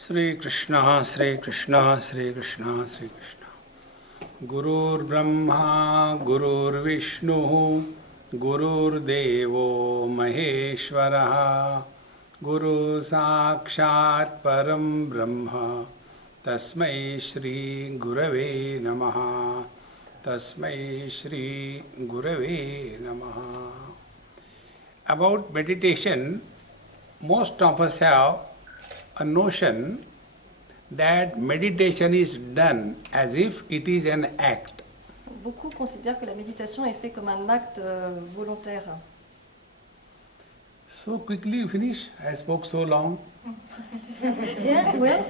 Sri Krishna, Sri Krishna, Sri Krishna, Sri Krishna. Gurur Brahma, Gurur Vishnu, Gurur Devo Maheshwaraha, Guru Sakshat Param Brahma, Tasmai Shri Gurave Namaha, Tasmai Shri Gurave Namaha. About meditation, most of us have a notion that meditation is done as if it is an act. Beaucoup considèrent que la méditation est faite comme un acte volontaire. So quickly you finish? I spoke so long. Yeah, well.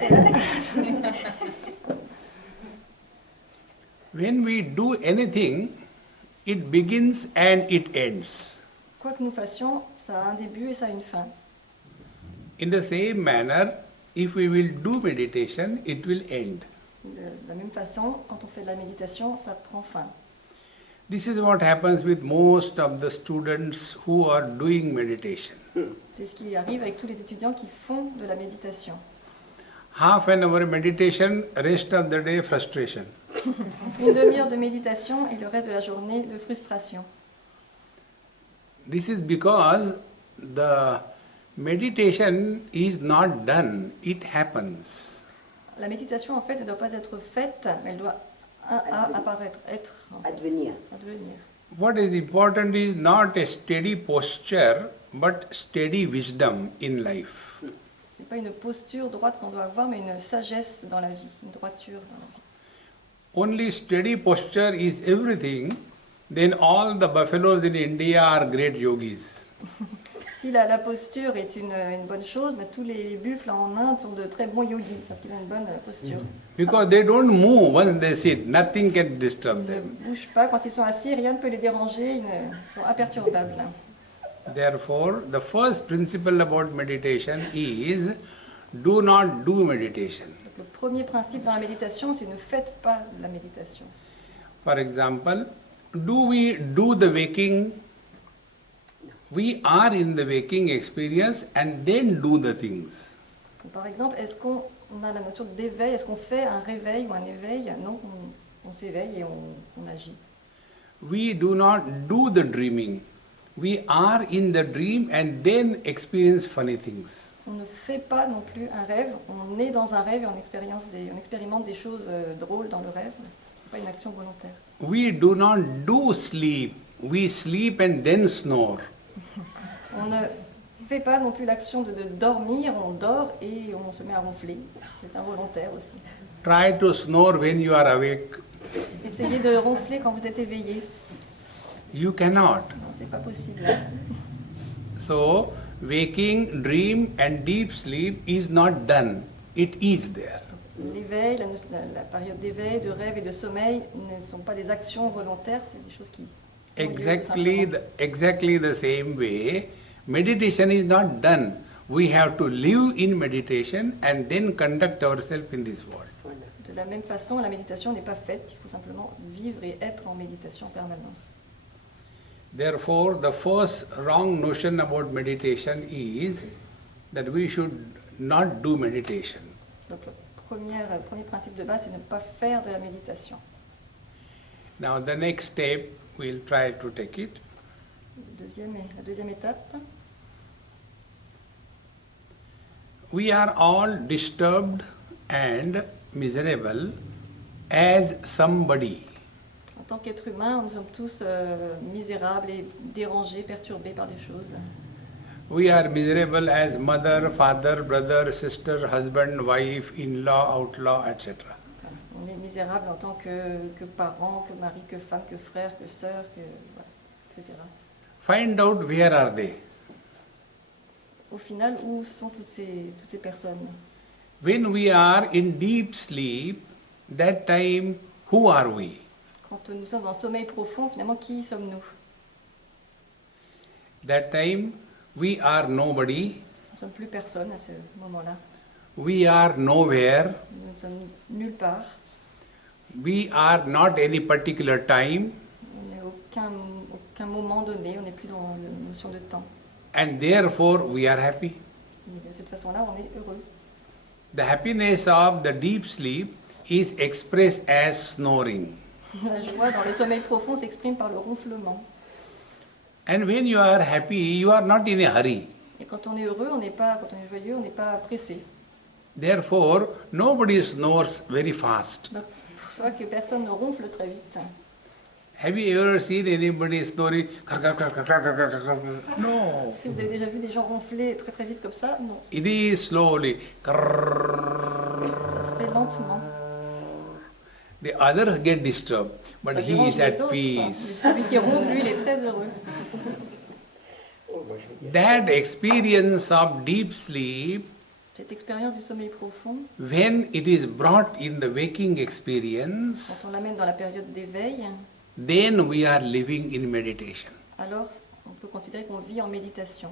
When we do anything, it begins and it ends. Quoi que nous fassions, ça a un début et ça a une fin. In the same manner, if we will do meditation, it will end. De la même façon, quand on fait de la méditation, ça prend fin. This is what happens with most of the students who are doing meditation. C'est ce qui arrive avec tous les étudiants qui font de la méditation. Half an hour meditation, rest of the day frustration. Une demi-heure de méditation et le reste de la journée de frustration. This is because the meditation is not done, it happens. La méditation, en fait, ne doit pas être faite, mais elle doit apparaître, être. En fait. Advenir. Advenir. What is important is not a steady posture, but steady wisdom in life. Ce n'est pas une posture droite qu'on doit avoir, mais une sagesse dans la vie, une droiture dans la vie. Only steady posture is everything, then all the buffaloes in India are great yogis. Si la posture est une bonne chose, mais tous les buffles en Inde sont de très bons yogis, parce qu'ils ont une bonne posture. Because they don't move once they sit, nothing can disturb Ils ne them. bougent pas, quand ils sont assis, rien ne peut les déranger, ils sont imperturbables. Therefore, the first principle about meditation is do not do meditation. Donc, le premier principe dans la méditation, c'est ne faites pas de la méditation. For example, do we do the waking? We are in the waking experience and then do the things. Par exemple, est-ce qu'on a la notion d'éveil? Est-ce qu'on fait un réveil ou un éveil? Non, on s'éveille et on agit. We do not do the dreaming. We are in the dream and then experience funny things. On ne fait pas non plus un rêve, on est dans un rêve et on expérimente des choses drôles dans le rêve. Ce n'est pas une action volontaire. We do not do sleep. We sleep and then snore. On ne fait pas non plus l'action de dormir, on dort et on se met à ronfler. C'est involontaire aussi. Try to snore when you are awake. Essayez de ronfler quand vous êtes éveillé. You cannot. Non, c'est pas possible. So, waking, dream and deep sleep is not done. It is there. L'éveil, la période d'éveil, de rêve et de sommeil ne sont pas des actions volontaires, c'est des choses qui... Exactly the same way, meditation is not done. We have to live in meditation and then conduct ourselves in this world. De la même façon, la méditation n'est pas faite, il faut simplement vivre et être en méditation en permanence. Therefore, the first wrong notion about meditation is that we should not do meditation. Donc le premier principe de base, c'est ne pas faire de la méditation. Now the next step, we'll try to take it. La deuxième étape. We are all disturbed and miserable as somebody. En tant qu'être humain, nous sommes tous misérables et dérangés, perturbés par des choses. We are miserable as mother, father, brother, sister, husband, wife, in-law, outlaw, etc. On est misérable en tant que parent, que mari, que femme, que frère, que sœur, etc. Find out where are they. Au final, où sont toutes ces personnes? When we are in deep sleep, that time, who are we? Quand nous sommes dans un sommeil profond, finalement, qui sommes-nous? That time, we are nobody. Nous ne sommes plus personne à ce moment-là. We are nowhere. Nous ne sommes nulle part. We are not any particular time. On n'est aucun moment donné, on n'est plus dans la notion de temps. And therefore, we are happy. Et de cette façon-là, on est heureux. The happiness of the deep sleep is expressed as snoring. La joie dans le sommeil profond s'exprime par le ronflement. And when you are happy, you are not in a hurry. Et quand on est heureux, on n'est pas, quand on est joyeux, on n'est pas pressé. Therefore, nobody snores very fast. Donc, pour ça que personne ne ronfle très vite. Have you ever seen anybody snoring? No. Est-ce que vous avez déjà vu des gens ronfler très très vite comme ça? Non. It is slowly. Ça se fait lentement. The others get disturbed, but Ça he dérange is les at autres, quoi. Mais peace. celui qui ronfle, lui, il est très heureux. That experience of deep sleep, Cette expérience du sommeil profond, when it is brought in the waking quand experience, on l'amène dans la période d'éveil, then we are living in meditation. alors on peut considérer qu'on vit en méditation.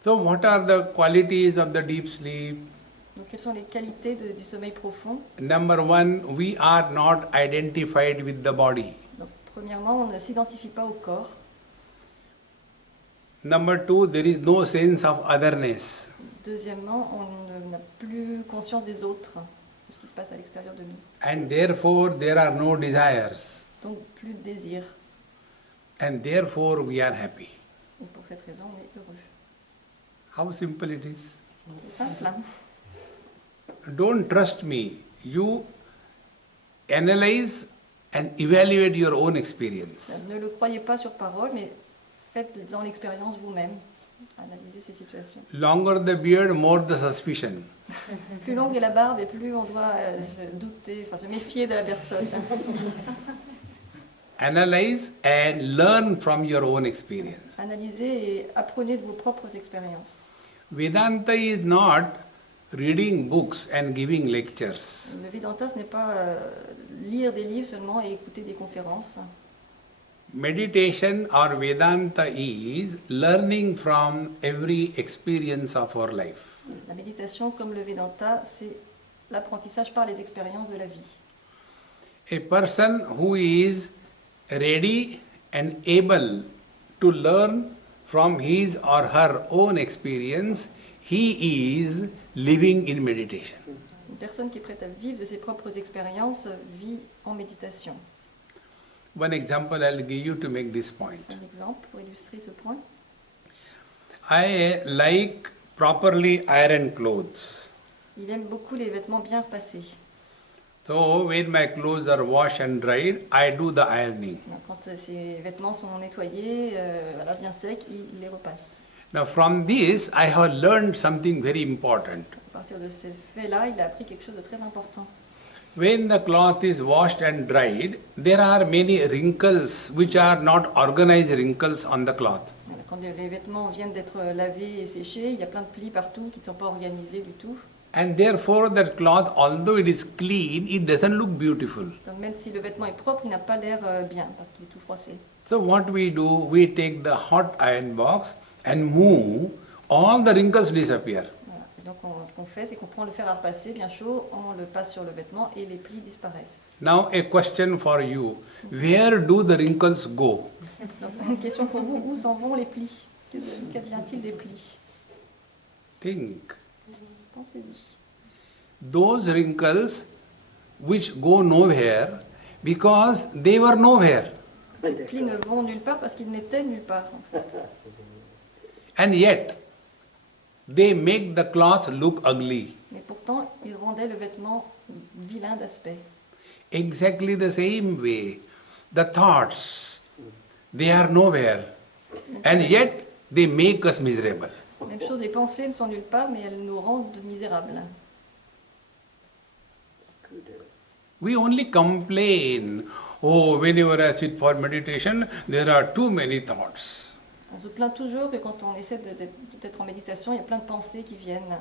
So, what are the qualities of the deep sleep? Donc, quelles sont les qualités du sommeil profond? Number one, we are not identified with the body. Donc, premièrement, on ne s'identifie pas au corps. Number two, there is no sense of otherness. Deuxièmement, on n'a plus conscience des autres, de ce qui se passe à l'extérieur de nous. And therefore, there are no desires. Donc, plus de désir. And therefore, we are happy. Et pour cette raison, on est heureux. How simple it is. C'est simple, hein? Don't trust me. You analyze and evaluate your own experience. Ne le croyez pas sur parole, mais faites dans l'expérience vous-même. Analysez ces situations. Longer the beard, more the suspicion. Plus longue est la barbe et plus on doit douter, enfin se méfier de la personne. Analyze and learn from your own experience. Analysez et apprenez de vos propres expériences. Vedanta is not reading books and giving lectures. Le Vedanta, ce n'est pas lire des livres seulement et écouter des conférences. Meditation or Vedanta is learning from every experience of our life. La méditation, comme le Vedanta, c'est l'apprentissage par les expériences de la vie. A person who is ready and able to learn from his or her own experience, he is living in meditation. Une personne qui est prête à vivre de ses propres expériences vit en méditation. One example I'll give you to make this point. Un exemple pour illustrer ce point. I like properly ironed clothes. Il aime beaucoup les vêtements bien repassés. So when my clothes are washed and dried, I do the ironing. Donc, quand ces vêtements sont nettoyés, voilà, bien secs, il les repasse. Now from this, I have learned something very important. À partir de ces faits-là, il a appris quelque chose de très important. When the cloth is washed and dried, there are many wrinkles which are not organized wrinkles on the cloth. Voilà, quand les vêtements viennent d'être lavés et séchés, il y a plein de plis partout qui ne sont pas organisés du tout. And therefore that cloth, although it is clean, it doesn't look beautiful. Donc même si le vêtement est propre, il n'a pas l'air bien parce qu'il est tout froissé. So what we do, we take the hot iron box and move, all the wrinkles disappear. Voilà. Et donc ce qu'on fait, c'est qu'on prend le fer à repasser bien chaud, on le passe sur le vêtement et les plis disparaissent. Now a question for you, where do the wrinkles go? Donc une question pour vous, où s'en vont les plis? Qu'advient-il des plis? Think. Pensez-y. Those wrinkles which go nowhere because they were nowhere. Ces plis ne vont nulle part parce qu'ils n'étaient nulle part. En fait. And yet, they make the cloth look ugly. Mais pourtant, ils rendaient le vêtement vilain d'aspect. Exactly the same way, the thoughts, they are nowhere. And yet, they make us miserable. Même chose, les pensées ne sont nulle part, mais elles nous rendent misérables. We only complain, oh, whenever I sit for meditation, there are too many thoughts. On se plaint toujours que quand on essaie d'être en méditation, il y a plein de pensées qui viennent.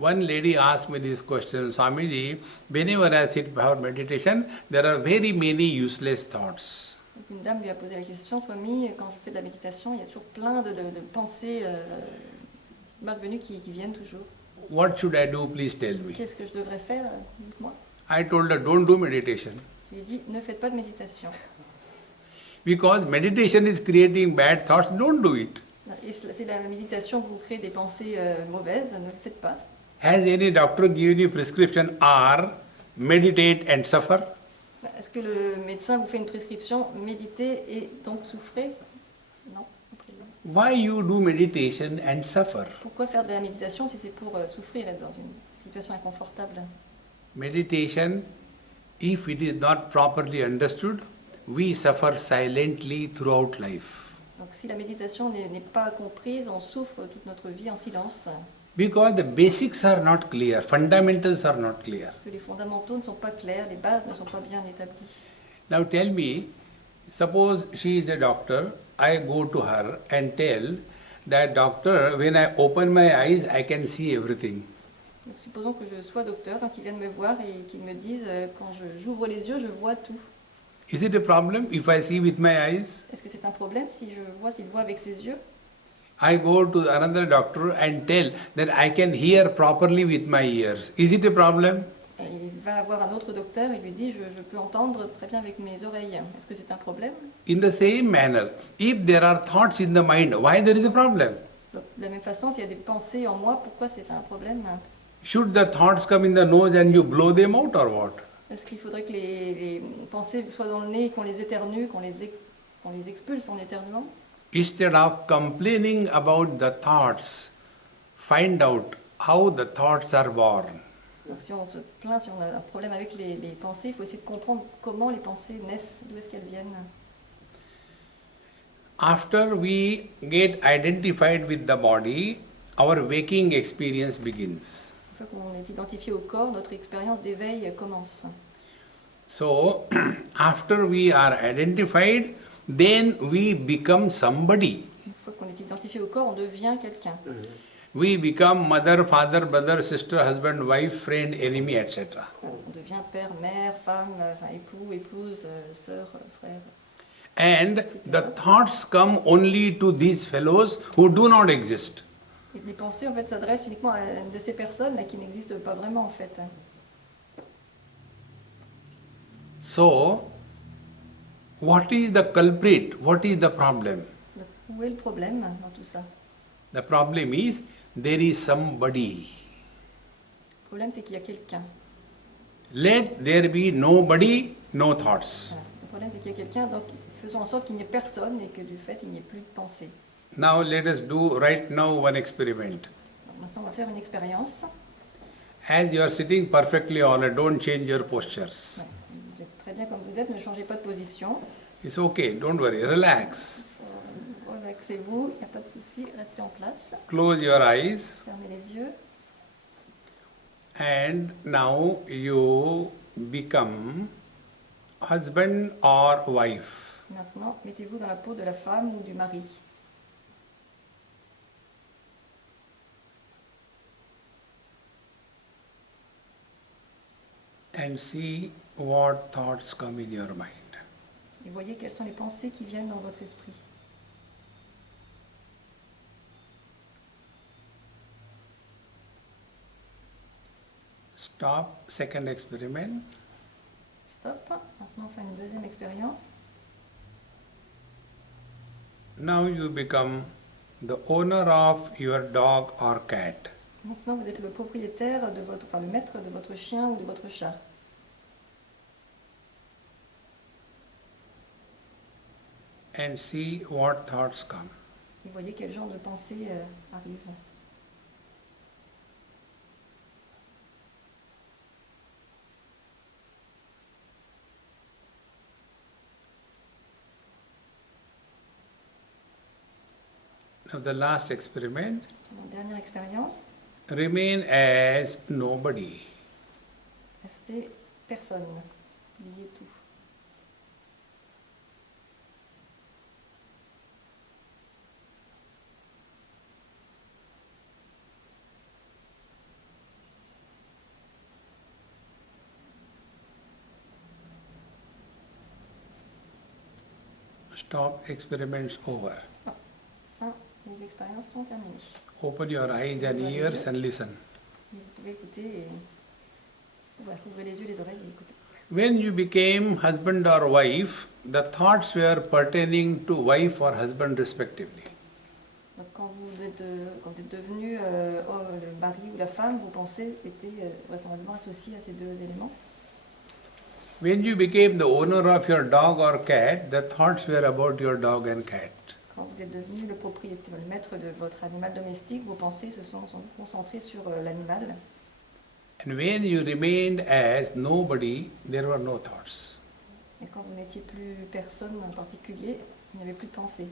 One lady asked me this question, Swamiji, whenever I sit for meditation, there are very many useless thoughts. Donc une dame lui a posé la question, Swami, quand je fais de la méditation, il y a toujours plein de pensées malvenues qui viennent toujours. What should I do? Please tell me. Qu'est-ce que je devrais faire? Dites-moi. I told her, don't do meditation. Je lui ai dit, ne faites pas de méditation. Because meditation is creating bad thoughts, don't do it. Et si la méditation vous crée des pensées mauvaises, ne le faites pas. Has any doctor given you prescription or meditate and suffer? Est-ce que le médecin vous fait une prescription, méditez et donc souffrez? Non. Why you do meditation and suffer? Pourquoi faire de la méditation si c'est pour souffrir, être dans une situation inconfortable? Meditation, if it is not properly understood, we suffer silently throughout life. Donc si la méditation n'est pas comprise, on souffre toute notre vie en silence. Because the basics are not clear, fundamentals are not clear. Parce que les fondamentaux ne sont pas clairs, les bases ne sont pas bien établies. Now tell me, suppose she is a doctor, I go to her and tell that doctor, when I open my eyes, I can see everything. Donc, supposons que je sois docteur, donc ils viennent me voir et qu'ils me disent quand j'ouvre les yeux, je vois tout. Is it a problem if I see with my eyes? Est-ce que c'est un problème si je vois, s'il voit avec ses yeux? I go to another doctor and tell that I can hear properly with my ears. Is it a problem? Et il va voir un autre docteur et lui dit je peux entendre très bien avec mes oreilles. Est-ce que c'est un problème? In the same manner, if there are thoughts in the mind, why there is a problem? Donc, de la même façon, s'il y a des pensées en moi, pourquoi c'est un problème? Should the thoughts come in the nose and you blow them out or what? Est-ce qu'il faudrait que les pensées soient dans le nez, qu'on les éternue, qu'on les expulse en éternuant? Instead of complaining about the thoughts, find out how the thoughts are born. Donc si on se plaint, si on a un problème avec les pensées, il faut essayer de comprendre comment les pensées naissent, d'où est-ce qu'elles viennent. After we get identified with the body, our waking experience begins. Une fois qu'on est identifié au corps, notre expérience d'éveil commence. So, after we are identified, then we become somebody. Une fois qu'on est identifié au corps, on devient quelqu'un. We become mother, father, brother, sister, husband, wife, friend, enemy, etc. On devient père, mère, femme, enfin, époux, épouse, sœur, frère. And the thoughts come only to these fellows who do not exist. Et les pensées, en fait, s'adressent uniquement à une de ces personnes là qui n'existent pas vraiment, en fait. So, what is the culprit? What is the problem? Donc, où est le problème dans tout ça? The problem is there is somebody. Le problème, c'est qu'il y a quelqu'un. Let there be nobody, no thoughts. Voilà. Le problème, c'est qu'il y a quelqu'un, donc faisons en sorte qu'il n'y ait personne et que du fait, il n'y ait plus de pensée. Now let us do right now one experiment. Donc, maintenant, on va faire une expérience. As you are sitting perfectly honest, don't change your postures. Ouais. Vous êtes très bien comme vous êtes, ne changez pas de position. It's okay, don't worry, relax. Relaxez-vous, il n'y a pas de souci, restez en place. Close your eyes. Fermez les yeux. And now you become husband or wife. Maintenant, mettez-vous dans la peau de la femme ou du mari. And see what thoughts come in your mind. Et voyez quelles sont les pensées qui viennent dans votre esprit. Stop, second experiment. Stop. Maintenant, on fait une deuxième expérience. Now you become the owner of your dog or cat. Maintenant, vous êtes le propriétaire de votre, enfin le maître de votre chien ou de votre chat. And see what thoughts come. Et voyez quel genre de pensées arrivent. Now the last experiment, Donc, dernière expérience, remain as nobody. restez personne. Oubliez tout. Stop, experiments over. Fin, les expériences sont terminées. Open your eyes and ears and listen. Et vous pouvez écouter et voilà, ouvrez les yeux, les oreilles et écoutez. When you became husband or wife, the thoughts were pertaining to wife or husband respectively. Donc quand vous quand vous êtes devenu le mari ou la femme, vos pensées étaient vraisemblablement associées à ces deux éléments. When you became the owner of your dog or cat, the thoughts were about your dog and cat. Quand vous êtes devenu le propriétaire, le maître de votre animal domestique, vos pensées se sont concentrées sur l'animal. And when you remained as nobody, there were no thoughts. Et quand vous n'étiez plus personne en particulier, il n'y avait plus de pensée.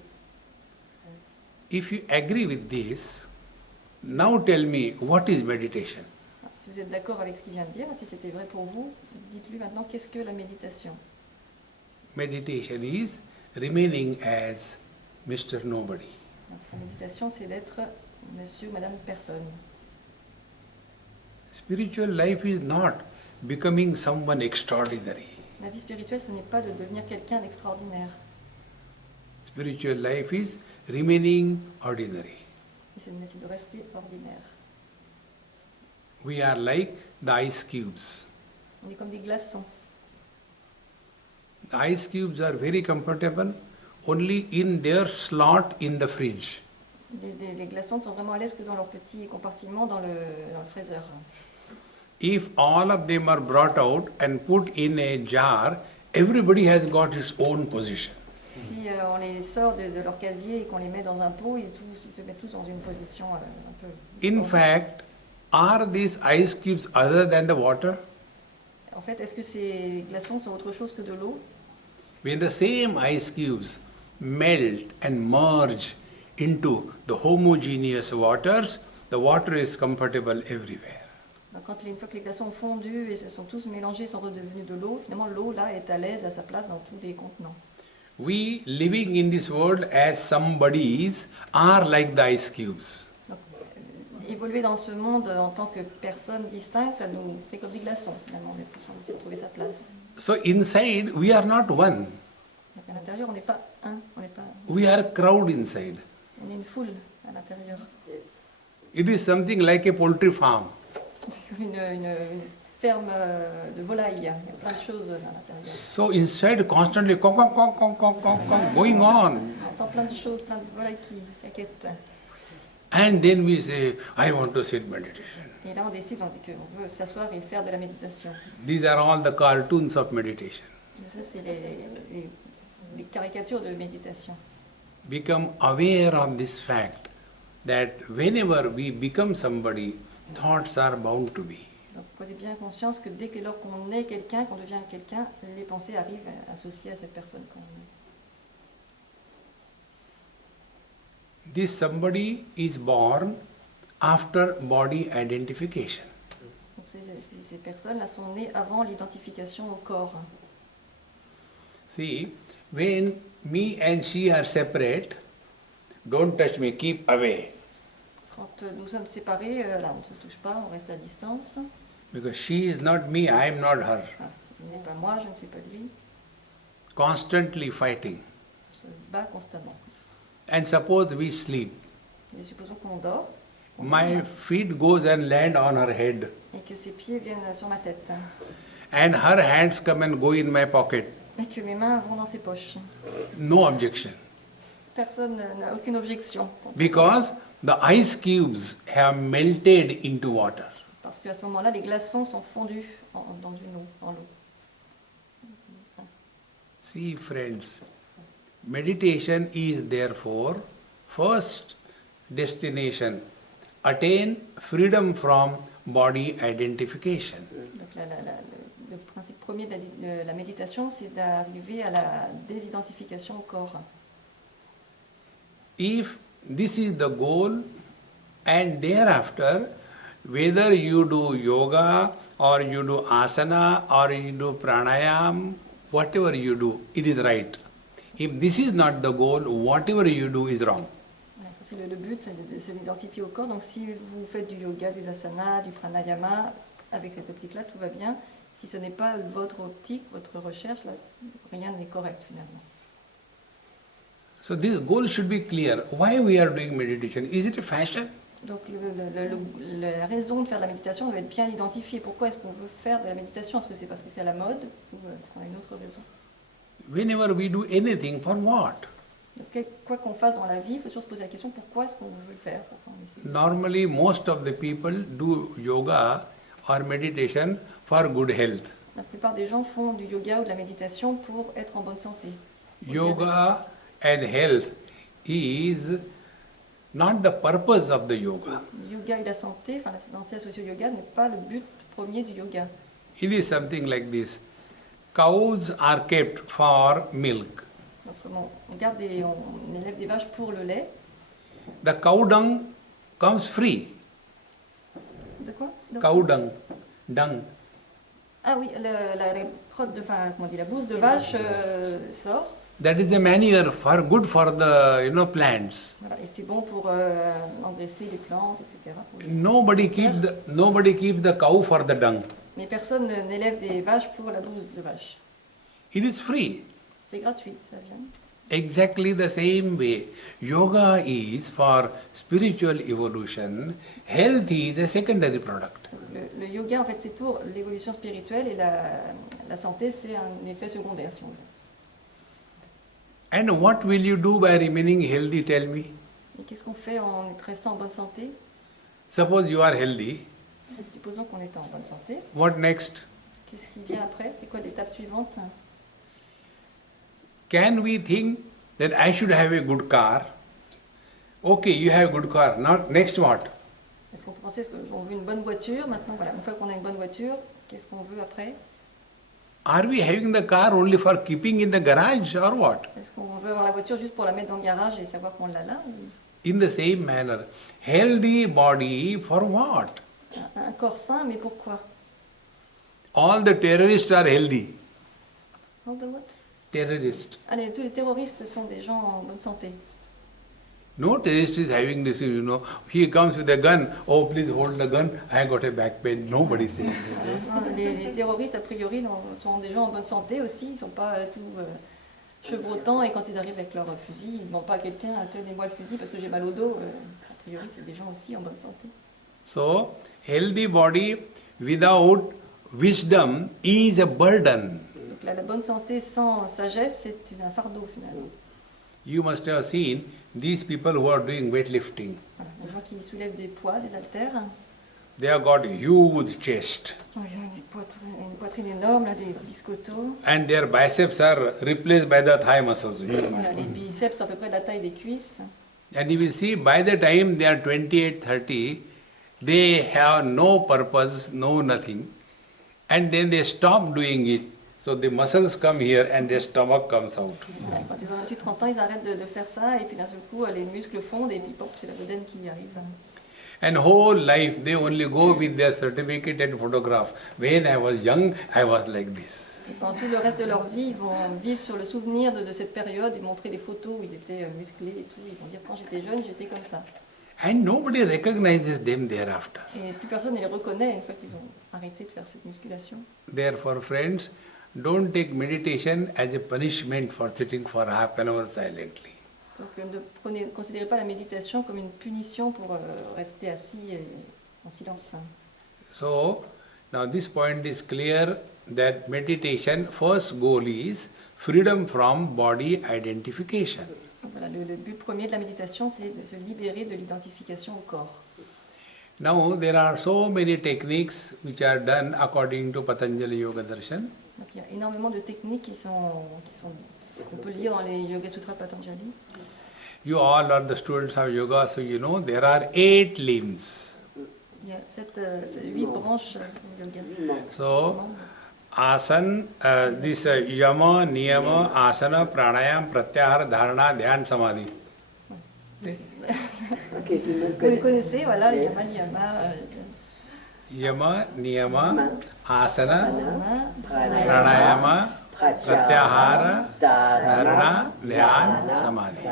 If you agree with this, now tell me, what is meditation? Si vous êtes d'accord avec ce qu'il vient de dire, si c'était vrai pour vous, dites-lui maintenant qu'est-ce que la méditation. Meditation is remaining as Mr. Nobody. Donc, la méditation, c'est d'être monsieur ou madame personne. Spiritual life is not becoming someone extraordinary. La vie spirituelle, ce n'est pas de devenir quelqu'un d'extraordinaire. Spiritual life is remaining ordinary. Et c'est de rester ordinaire. We are like the ice cubes. On est comme des glaçons. The ice cubes are very comfortable only in their slot in the fridge. Les glaçons sont vraiment à l'aise que dans leur petit compartiment dans le fraiseur. If all of them are brought out and put in a jar, everybody has got its own position. Si on les sort de leur casier et qu'on les met dans un pot, ils se mettent tous dans une position un peu... In fact, are these ice cubes other than the water? En fait, est-ce que ces glaçons sont autre chose que de l'eau? When the same ice cubes melt and merge into the homogeneous waters, the water is comfortable everywhere. Donc, une fois que les glaçons ont fondu et se sont tous mélangés, sont redevenus de l'eau, finalement l'eau là est à l'aise à sa place dans tous les contenants. We living in this world as somebodies are like the ice cubes. Donc, évoluer dans ce monde en tant que personne distincte, ça nous fait comme des glaçons finalement, on est tous en train de trouver sa place. So inside we are not one. Donc à l'intérieur on n'est pas un, on n'est pas... We are a crowd inside. On est une foule à l'intérieur. It is something like a poultry farm. C'est comme une ferme de volailles, il y a plein de choses à l'intérieur. So inside constantly kong, kong, kong, kong, kong, kong, kong, going on. On entend plein de choses, plein de volailles qui caquettent. And then we say, I want to sit meditation. Et là on décide, on dit qu'on veut s'asseoir et faire de la méditation. These are all the cartoons of meditation. Et ça c'est les caricatures de méditation. Become aware of this fact that whenever we become somebody, thoughts are bound to be. Donc prenez bien conscience que dès que lors qu'on est quelqu'un, qu'on devient quelqu'un, les pensées arrivent associées à cette personne qu'on est. This somebody is born after body identification. Donc ces personnes-là sont nées avant l'identification au corps. See, when me and she are separate, don't touch me, keep away. Quand nous sommes séparés, là on ne se touche pas, on reste à distance. Because she is not me, I am not her. Ah, il n'est pas moi, je ne suis pas lui. Constantly fighting. On se bat constamment. And suppose we sleep. Et supposons qu'on dort. My feet goes and land on her head. Et que ses pieds viennent sur ma tête. And her hands come and go in my pocket. Et que mes mains vont dans ses poches. No objection. Personne n'a aucune objection. Because the ice cubes have melted into water. Parce qu'à ce moment-là, les glaçons sont fondus dans l'eau. See, friends, meditation is therefore first destination, attain freedom from body identification. Donc le principe premier de la méditation, c'est d'arriver à la désidentification au corps. If this is the goal, and thereafter, whether you do yoga or you do asana or you do pranayam, whatever you do, it is right. If this is not the goal, whatever you do is wrong. Voilà, ça c'est le but, c'est de se identifier au corps. Donc si vous faites du yoga, des asanas, du pranayama, avec cette optique-là, tout va bien. Si ce n'est pas votre optique, votre recherche, là, rien n'est correct finalement. So this goal should be clear. Why we are doing meditation? Is it a fashion? Donc la raison de faire de la méditation doit être bien identifiée. Pourquoi est-ce qu'on veut faire de la méditation? Est-ce que c'est parce que c'est à la mode ou est-ce qu'on a une autre raison? Whenever we do anything, for what? Donc, quoi qu'on fasse dans la vie, il faut toujours se poser la question pourquoi est-ce qu'on veut le faire, pourquoi on essaie. Normally, most of the people do yoga or meditation for good health. La plupart des gens font du yoga ou de la méditation pour être en bonne santé. Yoga and health is not the purpose of the yoga. Le yoga et la santé, enfin la santé associée au yoga n'est pas le but premier du yoga. It is something like this. Cows are kept for milk. Donc, on élève des vaches pour le lait. The cow dung comes free. De quoi? Cow dung. Dung. Ah oui, la crotte de, enfin, comment on dit, la bouse de vache sort. That is a manure for good for the plants. Voilà, et c'est bon pour engraisser les plantes, etc. Nobody keeps the cow for the dung. Mais personne n'élève des vaches pour la bouse de vache. It is free. C'est gratuit, ça vient. Exactly the same way. Yoga is for spiritual evolution. Health is a secondary product. Le yoga, en fait, c'est pour l'évolution spirituelle et la santé, c'est un effet secondaire, si on veut. And what will you do by remaining healthy, tell me? Et qu'est-ce qu'on fait en restant en bonne santé? Suppose you are healthy. Supposons qu'on est en bonne santé. What next? Qu'est-ce qui vient après? C'est quoi l'étape suivante? Can we think that I should have a good car? Okay, you have a good car. Now, next what? Est-ce qu'on peut penser qu'on veut une bonne voiture? Maintenant, voilà, une fois qu'on a une bonne voiture, qu'est-ce qu'on veut après? Are we having the car only for keeping in the garage or what? Est-ce qu'on veut avoir la voiture juste pour la mettre dans le garage et savoir qu'on l'a là? In the same manner, healthy body for what? Un corps sain, mais pourquoi? All the terrorists are healthy. All the what? Terrorists. Allez, tous les terroristes sont des gens en bonne santé. No terrorist is having this, he comes with a gun, oh please hold the gun, I got a back pain. Nobody says that. Les terroristes, a priori, sont des gens en bonne santé aussi, ils ne sont pas tout chevrotants et quand ils arrivent avec leur fusil, ils ne demandent pas à quelqu'un tenez-moi le fusil parce que j'ai mal au dos. A priori, c'est des gens aussi en bonne santé. So, healthy body without wisdom is a burden. Donc la bonne santé sans sagesse, c'est un fardeau finalement. You must have seen these people who are doing weightlifting. Voilà, les gens qui soulèvent des poids, des haltères. They have got huge chest. Ils ont une poitrine énorme, là, des biscottos. And their biceps are replaced by the thigh muscles. Voilà, les biceps sont à peu près de la taille des cuisses. And you will see by the time they are 28, 30, they have no purpose, no nothing. And then they stop doing it. So the muscles come here and their stomach comes out. Voilà, quand ils ont 28-30 ans, ils arrêtent de faire ça et puis d'un seul coup, les muscles fondent et puis pop, c'est la bedaine qui arrive. And whole life they only go with their certificate and photograph. When I was young, I was like this. Et pendant tout le reste de leur vie, ils vont vivre sur le souvenir de cette période et montrer des photos où ils étaient musclés et tout. Ils vont dire quand j'étais jeune, j'étais comme ça. And nobody recognizes them thereafter. Et plus personne ne les reconnaît une fois qu'ils ont arrêté de faire cette musculation. Therefore, friends, don't take meditation as a punishment for sitting for half an hour silently. Donc ne considérez pas la méditation comme une punition pour rester assis en silence. So, now this point is clear that meditation, first goal is freedom from body identification. Donc voilà, le but premier de la méditation, c'est de se libérer de l'identification au corps. Now, there are so many techniques which are done according to Patanjali Yoga Darshan. Donc il y a énormément de techniques qu'on peut lire dans les Yoga Sutras de Patanjali. You all are the students of yoga, so you know there are 8 limbs. Il y a 8 branches au yoga. So, this yama, niyama, asana, pranayam, pratyahara, dharana, dhyan, samadhi. Vous les connaissez, voilà, yama, niyama. Yama, niyama, asana, pranayama, pratyahara, dharana, dhyan, samadhi.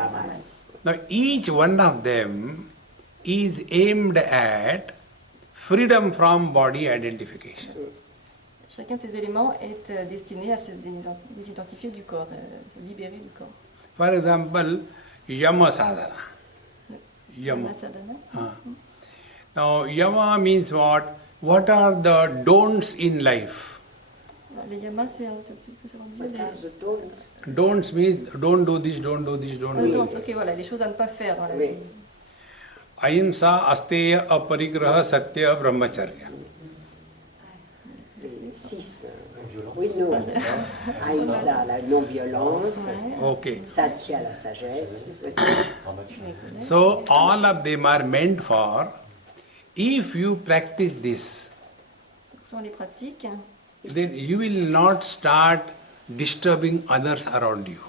Now, each one of them is aimed at freedom from body identification. Chacun de ces éléments est destiné à se désidentifier du corps, se libérer du corps. For example, yama sadhana. Yama. Sadhana. Now, yama means what? What are the don'ts in life? Les yamas, c'est un petit peu ce qu'on dit. The don'ts. Don'ts means don't do this, don't do this, don't do Donc, this. ok, voilà, les choses à ne pas faire dans la Oui. vie. Ahimsa, asteya, aparigraha, satya, brahmacharya. 6. Oui, non. Ahimsa, la non-violence. Ouais. Okay. Satya, la sagesse. Je les connais. So all of them are meant for, if you practice this, Ce sont les pratiques. then you will not start disturbing others around you.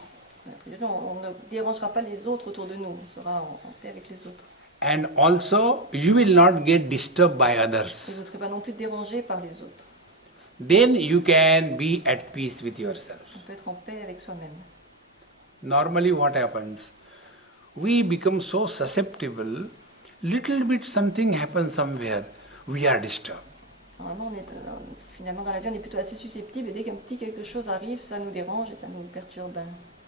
On ne dérangera pas les autres autour de nous. On sera en paix avec les autres. And also, you will not get disturbed by Et others. vous ne serez pas non plus dérangé par les autres. Then you can be at peace with yourself. On peut être en paix avec soi-même. Normally, what happens? We become so susceptible, little bit something happens somewhere, we are disturbed. Normalement, finalement, dans la vie, on est plutôt assez susceptible et dès qu'un petit quelque chose arrive, ça nous dérange et ça nous perturbe.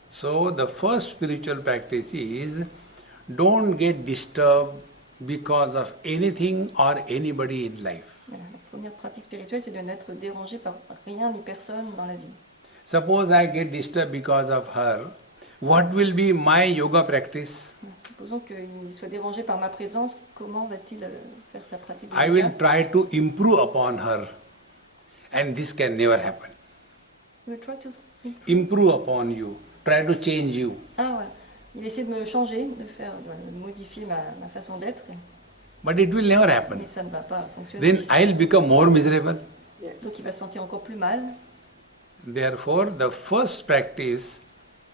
So, the first spiritual practice is don't get disturbed because of anything or anybody in life. Voilà, la première pratique spirituelle, c'est de n'être dérangé par rien ni personne dans la vie. Suppose I get disturbed because of her, what will be my yoga practice? Supposons qu'il soit dérangé par ma présence, comment va-t-il faire sa pratique de I yoga? will try to improve upon her, and this can never happen. You will try to Improve upon you, try to change you. Ah voilà, il essaie de me changer, de modifier ma façon d'être, But it will never happen. mais ça ne va pas fonctionner. Then I'll become more miserable. Donc il va se sentir encore plus mal. Therefore, the first practice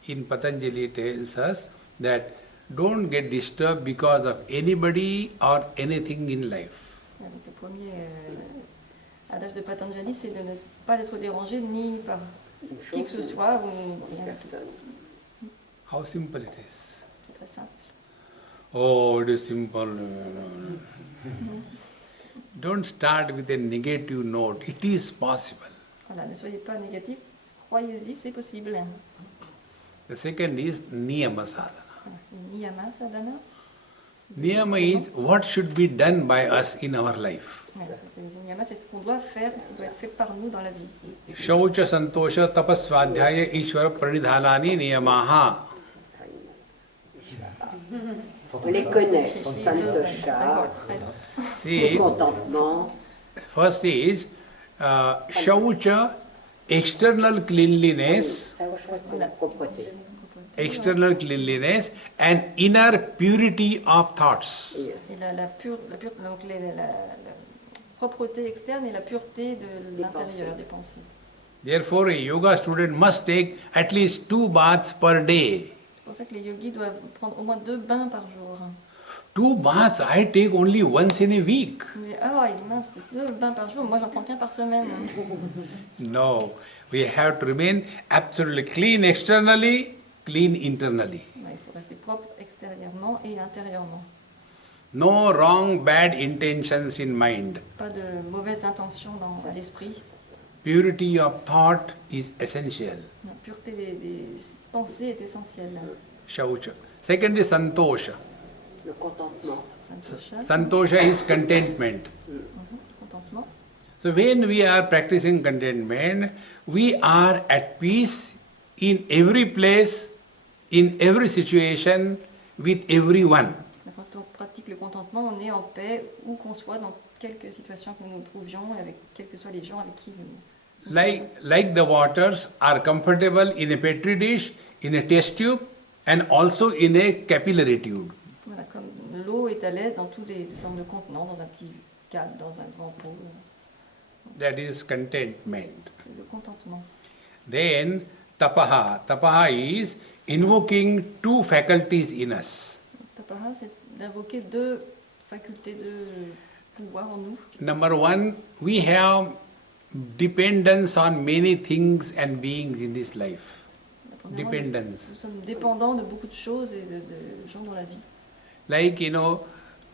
in Patanjali tells us that don't get disturbed because of anybody or anything in life. Donc le premier adage de Patanjali, c'est de ne pas être dérangé ni par Une qui que ce chose, soit ou rien du tout. personne. How simple it is. C'est très simple. Oh, it is simple. Don't start with a negative note. It is possible. Voilà, ne soyez pas négatif, croyez-y, c'est possible. Voilà. The second is niyama sadhana. Et niyama sadhana. Niyama is what should be done by us in our life. Voilà, ça, niyama, c'est ce qu'on doit faire, ce qui doit être fait par nous dans la vie. Shaucha, santosha, tapasvadhyaya, ishvara pranidhanani niyamaha. On les connaît. Santosha. Santosha, le See, contentement, first is shaucha, external cleanliness, ça c'est la propreté. external cleanliness and inner purity of thoughts. Et donc la propreté externe et la pureté de l'intérieur des pensées. Therefore, a yoga student must take at least 2 baths per day. C'est pour ça que les yogis doivent prendre au moins 2 bains par jour. 2 baths I take only once in a week. Mais ah, mince, 2 bains par jour, moi j'en prends qu'un par semaine. No, we have to remain absolutely clean externally, clean internally. Ouais, il faut rester propre extérieurement et intérieurement. No wrong, bad intentions in mind. Pas de mauvaises intentions à l'esprit. Purity of thought is essential. La pureté des pensées est essentielle. Shaucha. Second is santosha. Le contentement. Santosha, Santosha is contentment. contentement. So when we are practicing contentment, we are at peace in every place, in every situation, with everyone. Quand on pratique le contentement, on est en paix où qu'on soit, dans quelque situation que nous nous trouvions, avec quels que soient les gens avec qui nous sommes. Like the waters are comfortable in a petri dish, in a test tube, and also in a capillary tube. Voilà, comme l'eau est à l'aise dans tous les genres de contenants, dans un petit calme, dans un grand pot. That is contentment. C'est le contentement. Then tapaha. Tapaha is invoking 2 faculties in us. Tapaha, c'est d'invoquer 2 facultés de pouvoir en nous. Number 1, we have dependence on many things and beings in this life. Premièrement, Dependence. Nous sommes dépendants de beaucoup de choses et de gens dans la vie. Like,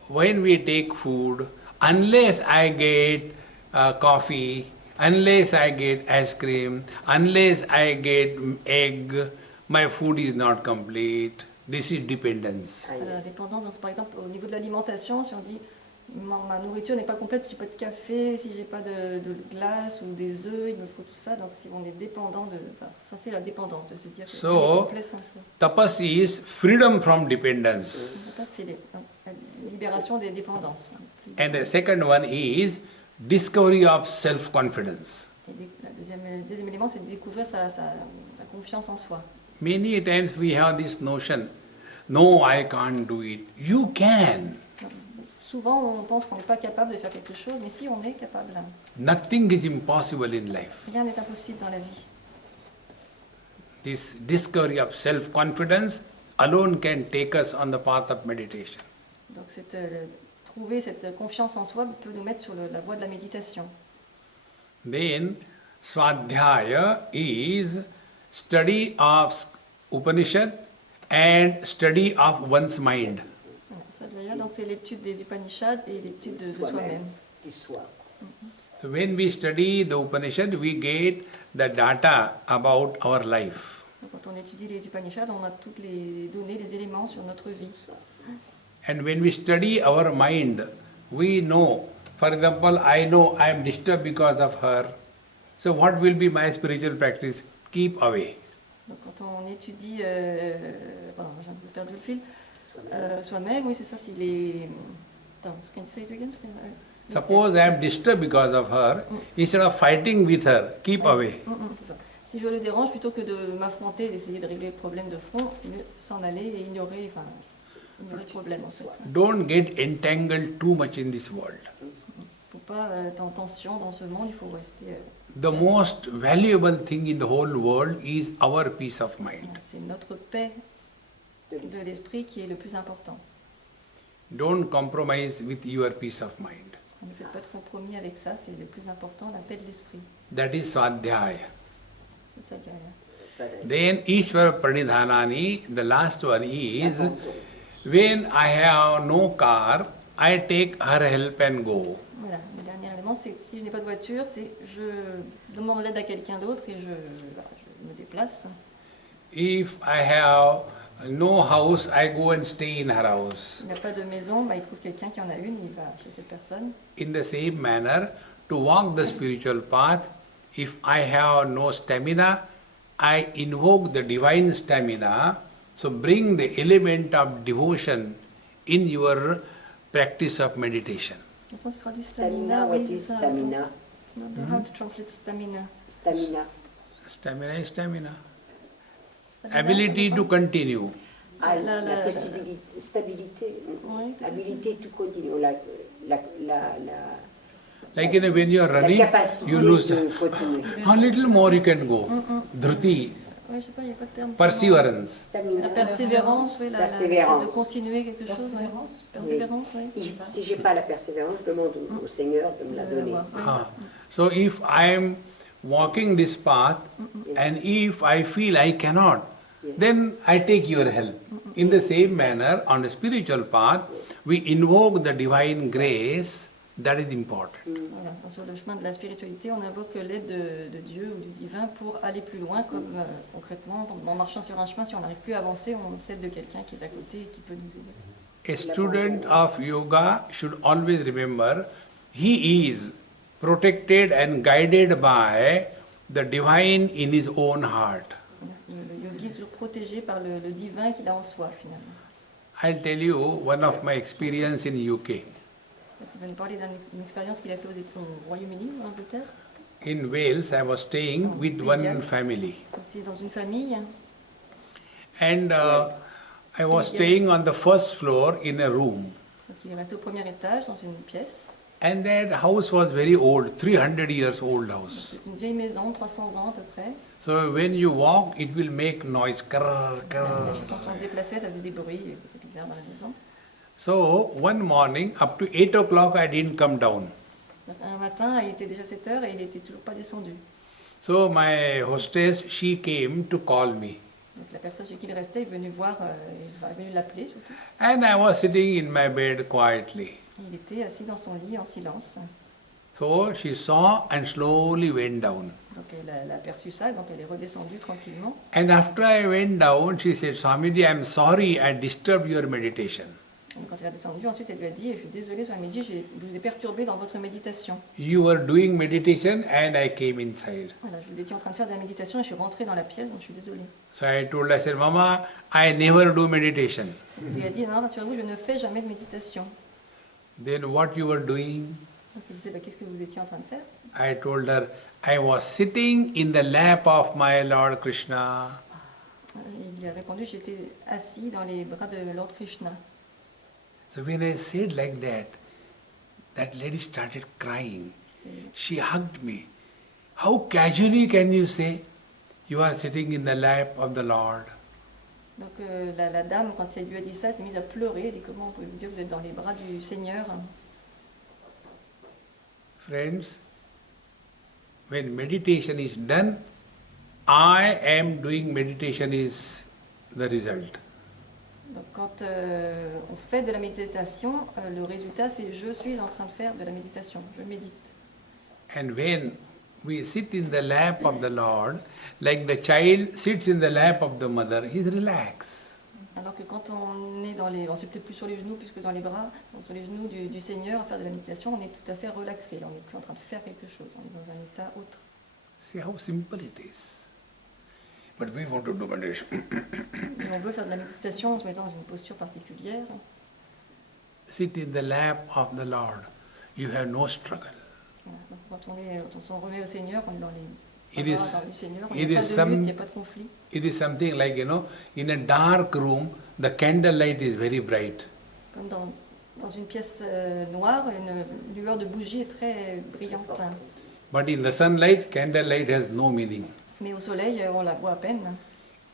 when we take food, unless I get coffee, unless I get ice cream, unless I get egg, my food is not complete. This is dependence. La dépendance, donc, par exemple, au niveau de l'alimentation, si on dit ma nourriture n'est pas complète si j'ai pas de café, si j'ai pas de glace ou des œufs, il me faut tout ça. Donc si on est dépendant de... Enfin, ça c'est la dépendance, de se dire que on est complet sans ça. Tapas is freedom from dependence. Ça c'est la libération des dépendances. And the second one is discovery of self-confidence. Et le deuxième élément, c'est de découvrir sa confiance en soi. Many times we have this notion, no, I can't do it. You can. Souvent, on pense qu'on n'est pas capable de faire quelque chose, mais si on est capable, Nothing is impossible in life. rien n'est impossible dans la vie. This discovery of self-confidence alone can take us on the path of meditation. Donc trouver cette confiance en soi peut nous mettre sur la voie de la méditation. Then, Swadhyaya is study of Upanishad and study of one's mind. Voilà, Swadhyaya, donc c'est l'étude des Upanishads et l'étude de soi-même. Du soi. So when we study the Upanishad, we get the data about our life. Donc, quand on étudie les Upanishads, on a toutes les données, les éléments sur notre vie. And when we study our mind, we know, for example, I know I am disturbed because of her. So what will be my spiritual practice? Keep away. Donc quand on étudie, pardon, j'ai un peu perdu le fil, soi-même, oui c'est ça, c'est les... Attends, can you say it again? Suppose I am disturbed because of her, instead of fighting with her, keep away. C'est ça. Si je le dérange, plutôt que de m'affronter, d'essayer de régler le problème de front, mieux s'en aller et ignorer le problème en fait. Don't get entangled too much in this world. Il ne faut pas être en tension dans ce monde, il faut rester... The most valuable thing in the whole world is our peace of mind. C'est notre paix de l'esprit qui est le plus important. Don't compromise with your peace of mind. Ne faites pas de compromis avec ça, c'est le plus important, la paix de l'esprit. That is Swadhyaya. C'est ça, Jaya. Then Ishvara Pranidhanani, the last one is, when I have no car, I take her help and go. Voilà, le dernier élément, c'est si je n'ai pas de voiture, c'est je demande l'aide à quelqu'un d'autre et je me déplace. If I have no house, I go and stay in her house. Il n'y a pas de maison, il trouve quelqu'un qui en a une, il va chez cette personne. In the same manner, to walk the spiritual path, if I have no stamina, I invoke the divine stamina. So bring the element of devotion in your practice of meditation. Donc on se traduit Stamina, stamina, what oui, c'est is ça. stamina? I don't know how to translate stamina. Stamina. Stamina is stamina. Stamina, Ability ça to veut pas? continue. Ah, La- la la- possibilité, stabilité, Oui, peut-être. habilité to continue, la Like when you are running, capacité you lose de continuer. a little more you can go. Dhruti, Oui, je sais pas, il n'y a pas de terme. perseverance. Stamina. La persévérance, oui, Persévérance. de continuer quelque chose. Oui. Persévérance, oui. Si j'ai pas la persévérance, je demande au Seigneur de me la De donner. l'avoir, oui. Ah. So if I am walking this path and if I feel I cannot, then I take your help. In the same manner, on the spiritual path, we invoke the divine grace. That is important. Voilà. Sur le chemin de la spiritualité, on invoque l'aide de Dieu ou du divin pour aller plus loin, comme concrètement, en marchant sur un chemin, si on n'arrive plus à avancer, on s'aide de quelqu'un qui est à côté et qui peut nous aider. A student of yoga should always remember he is protected and guided by the divine in his own heart. Le yogi est toujours protégé par le divin qu'il a en soi, finalement. I'll tell you one of my experience in UK. Je vais nous parler d'une expérience qu'il a fait au Royaume-Uni, en Angleterre. In Wales, I was staying with one family. Il était dans une famille. And I was staying on the first floor in a room. Donc, il est resté au premier étage, dans une pièce. And that house was very old, 300 years old house. C'est une vieille maison, 300 ans à peu près. So when you walk, it will make noise. Krrr, krrr. Quand on se déplaçait, ça faisait des bruits, c'était bizarre dans la maison. So one morning, up to 8 o'clock, I didn't come down. Donc, un matin, il était déjà 7 heures et il n'était toujours pas descendu. So my hostess, she came to call me. Donc la personne chez qui il restait est venue voir, est venue l'appeler surtout. And I was sitting in my bed quietly. Et il était assis dans son lit en silence. So she saw and slowly went down. Donc elle a aperçu ça, donc elle est redescendue tranquillement. And after I went down, she said, Swamiji, I am sorry I disturbed your meditation. Et quand elle a descendu, ensuite elle lui a dit, je suis désolée, Swami dit, je vous ai perturbé dans votre méditation. You were doing meditation and I came inside. Voilà, vous étiez en train de faire de la méditation et je suis rentrée dans la pièce, donc je suis désolée. So I told her, I said, Mama, I never do meditation. Il lui a dit, non, rassurez-vous, je ne fais jamais de méditation. Then what you were doing? Donc il disait, bah, qu'est-ce que vous étiez en train de faire? I told her, I was sitting in the lap of my Lord Krishna. Il lui a répondu, j'étais assis dans les bras de Lord Krishna. So when I said like that lady started crying. She hugged me. How casually can you say, you are sitting in the lap of the Lord? Donc la dame, quand elle lui a dit ça, elle s'est mise à pleurer. Elle dit, comment on peut lui dire que vous êtes dans les bras du Seigneur? Friends, when meditation is done, I am doing meditation is the result. Donc quand on fait de la méditation, le résultat c'est je suis en train de faire de la méditation, je médite. And when we sit in the lap of the Lord, like the child sits in the lap of the mother, he is relaxed. Alors que quand on est on se peut-être plus sur les genoux plus que dans les bras, donc sur les genoux du Seigneur à faire de la méditation, on est tout à fait relaxé. Là, on n'est plus en train de faire quelque chose, on est dans un état autre. See how simple it is. But we want to do meditation. Et on veut faire de la méditation en se mettant dans une posture particulière. Sit in the lap of the Lord. You have no struggle. Voilà. Donc quand on s'en remet au Seigneur, on est dans les It bras is, du Seigneur, il it n'y a is pas de lutte, il some, n'y a pas de conflit. it is something like, in a dark room, the candlelight is very bright. Comme dans une pièce noire, une lueur de bougie est très brillante. But in the sunlight, candlelight has no meaning. Mais au soleil, on la voit à peine.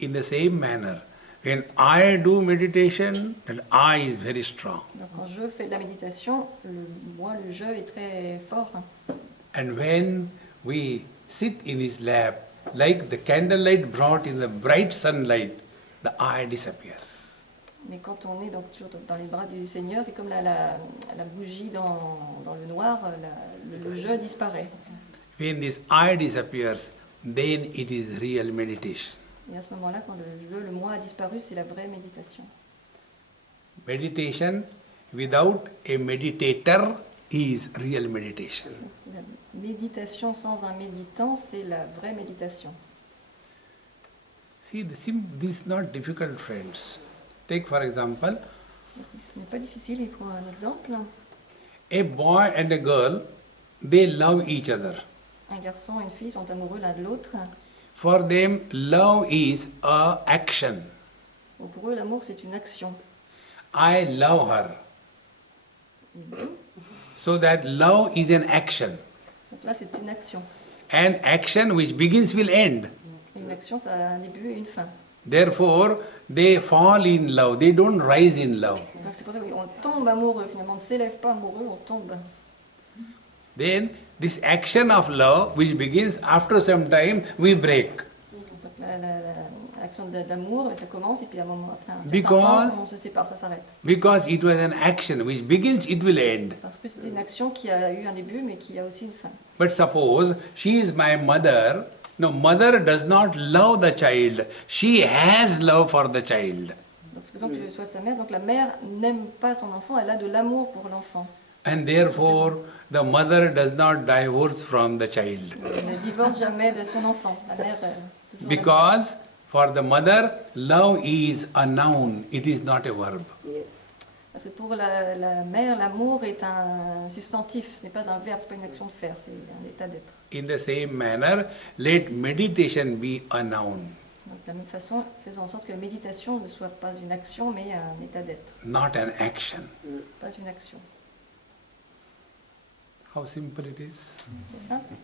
In the same manner, when I do meditation, then I is very strong. Donc quand je fais de la méditation, le jeu est très fort. And when we sit in his lap, like the candlelight brought in the bright sunlight, the I disappears. Mais quand on est donc toujours dans les bras du Seigneur, c'est comme la bougie dans le noir, le jeu disparaît. When this I disappears, then it is real meditation. Et à ce moment-là, quand le moi a disparu, c'est la vraie méditation. Meditation without a meditator is real meditation. La méditation sans un méditant, c'est la vraie méditation. See, this is not difficult, friends. Take for example, Ce n'est pas difficile, il prend un exemple. a boy and a girl, they love each other. Un garçon et une fille sont amoureux l'un de l'autre. For them, love is a action. Pour eux, l'amour, c'est une action. I love her. So that love is an action. Donc là, c'est une action. An action which begins will end. Et une action, ça a un début et une fin. Therefore, they fall in love. They don't rise in love. Donc c'est pour ça qu'on tombe amoureux. Finalement, on ne s'élève pas amoureux, on tombe. Then, this action of love, which begins after some time, we break. Donc l'action d'amour, ça commence et puis à un moment après, un certain Because- temps, on se sépare, ça s'arrête. Because it was an action which begins, it will end. Parce que c'est une action qui a eu un début, mais qui a aussi une fin. But suppose she is my mother. No, mother does not love the child. She has love for the child. Donc c'est par exemple que je sois sa mère, donc la mère n'aime pas son enfant, elle a de l'amour pour l'enfant. And therefore, the mother does not divorce from the child. Elle ne divorce jamais de son enfant. La mère, toujours Because for the mother, love is a noun, it is not a verb. Yes. Parce que pour la mère, l'amour est un substantif, ce n'est pas un verbe, ce n'est pas une action de faire, c'est un état d'être. In the same manner, let meditation be a noun, Donc de la même façon, faisons en sorte que la méditation ne soit pas une action, mais un état d'être, not an action. pas une action. How simple it is. C'est simple.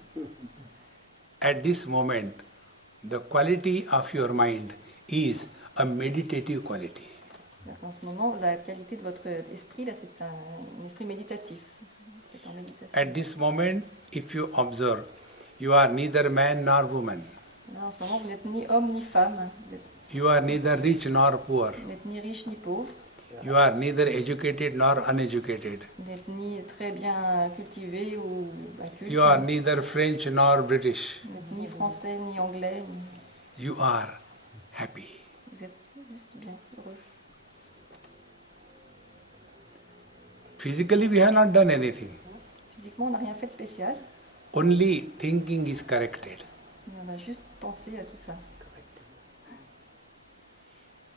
At this moment, the quality of your mind is a meditative quality. Donc, en ce moment, la qualité de votre esprit, là, c'est un esprit méditatif. C'est en méditation. At this moment, if you observe, you are neither man nor woman. Là, en ce moment, vous n'êtes ni homme ni femme, You are neither rich nor poor. vous n'êtes ni riche ni pauvre, You are neither educated nor uneducated. vous n'êtes ni très bien cultivé ou inculte, You are neither French nor British. vous n'êtes ni français ni anglais, You are happy. vous êtes juste bien heureux. Physically, we have not done anything. Physiquement, on n'a rien fait de spécial, Only thinking is corrected. mais on a juste pensé à tout ça.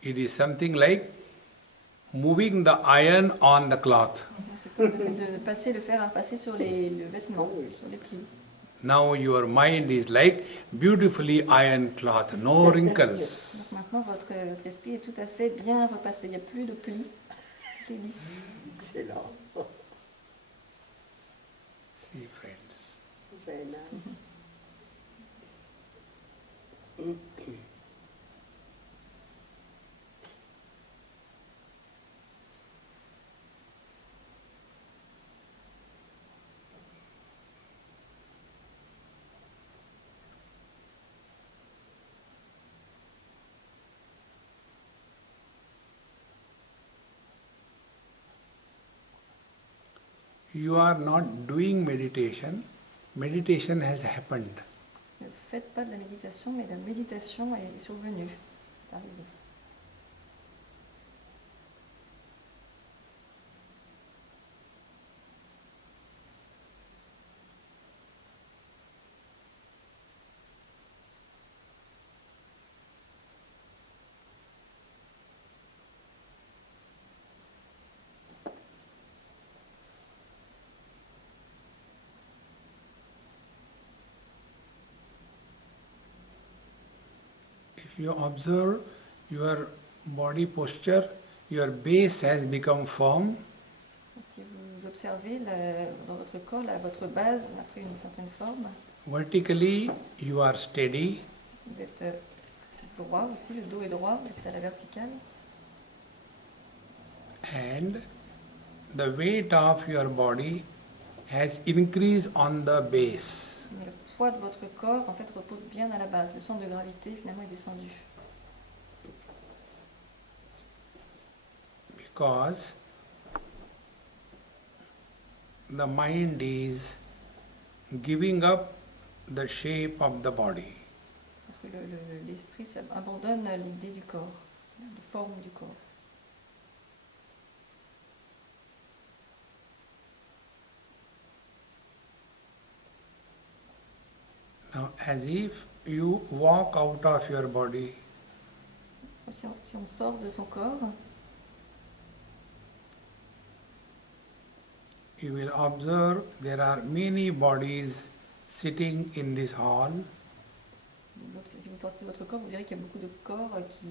It is something like moving the iron on the cloth. C'est comme le fait de passer le fer à repasser sur le vêtement, sur les plis. Now your mind is like beautifully iron cloth, no wrinkles. Donc maintenant, votre esprit est tout à fait bien repassé. Il n'y a plus de plis. Tout est lisse. Excellent. See, friends. It's very nice. You are not doing meditation, meditation has happened. Ne faites pas de la méditation, mais la méditation est survenue, est arrivée. If you observe your body posture, your base has become firm. Si vous observez dans votre corps, votre base a pris une certaine forme. Vertically, you are steady. Vous êtes droit aussi, le dos est droit, vous êtes à la verticale. And the weight of your body has increased on the base. Mais le poids de votre corps, en fait, repose bien à la base. Le centre de gravité, finalement, est descendu. Because the mind is giving up the shape of the body. Parce que l'esprit abandonne l'idée du corps, la forme du corps. Now, as if you walk out of your body, Si on sort de son corps, you will observe there are many bodies sitting in this hall. si vous sortez de votre corps, vous verrez qu'il y a beaucoup de corps qui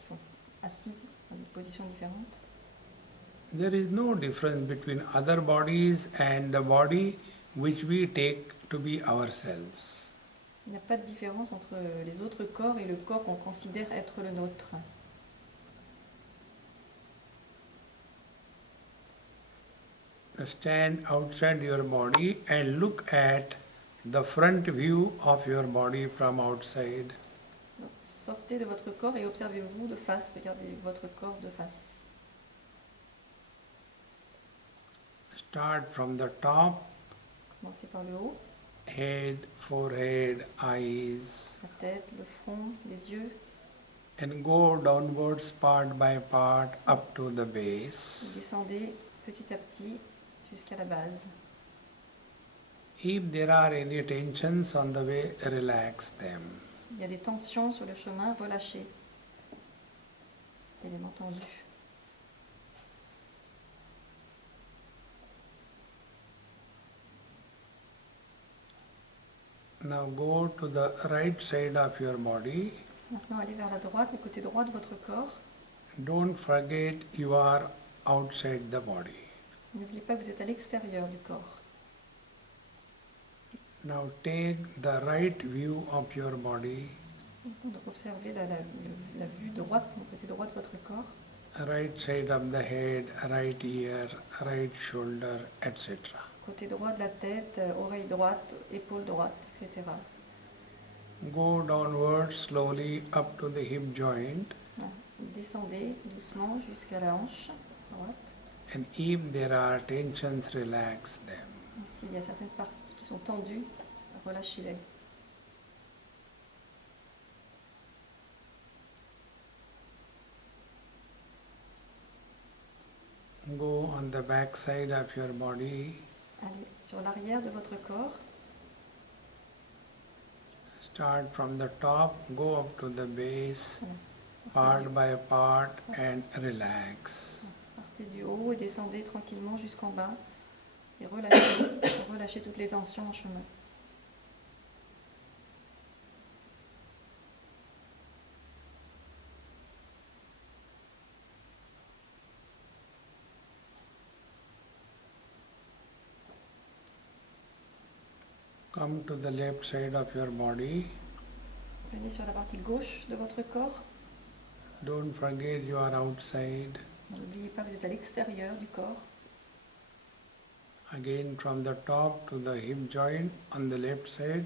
sont assis dans des positions différentes. There is no difference between other bodies and the body which we take to be ourselves. Il n'y a pas de différence entre les autres corps et le corps qu'on considère être le nôtre. Stand outside your body and look at the front view of your body from outside. Donc, sortez de votre corps et observez-vous de face, regardez votre corps de face. Start from the top, Commencez par le haut, head, forehead, eyes, la tête, le front, les yeux, and go downwards part by part up to the et base. descendez petit à petit jusqu'à la base. If there are any tensions on the way, relax them. S'il y a des tensions sur le chemin, relâchez. Élément tendu. Now go to the right side of your body. Maintenant, allez vers la droite, le côté droit de votre corps. Don't forget you are outside the body. N'oubliez pas que vous êtes à l'extérieur du corps. Now take the right view of your body, Donc observez la vue droite, le côté droit de votre corps. right side of the head, right ear, right shoulder, etc. Côté droit de la tête, oreille droite, épaule droite, etc. Go downwards slowly up to the hip joint, Voilà. Descendez doucement jusqu'à la hanche droite. and if there are tensions, relax them. Et s'il y a certaines parties qui sont tendues, relâchez-les. Go on the back side of your body. Allez sur l'arrière de votre corps. Start from the top, go up to the base, Partez part by part, and relax. Partez du haut et descendez tranquillement jusqu'en bas et relâchez, relâchez toutes les tensions en chemin. Come to the left side of your body. Venez sur la partie gauche de votre corps. Don't forget you are outside. N'oubliez pas, vous êtes à l'extérieur du corps. Again from the top to the hip joint on the left side.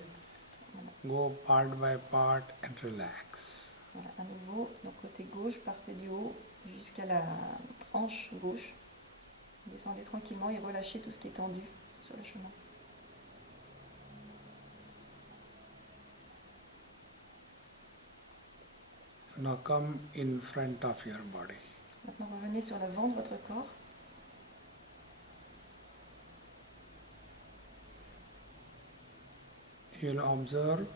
Go part by part and relax. Voilà, à nouveau, donc côté gauche, partez du haut jusqu'à la hanche gauche. Descendez tranquillement et relâchez tout ce qui est tendu sur le chemin. Now come in front of your body. Maintenant, revenez sur l'avant de votre corps. You'll observe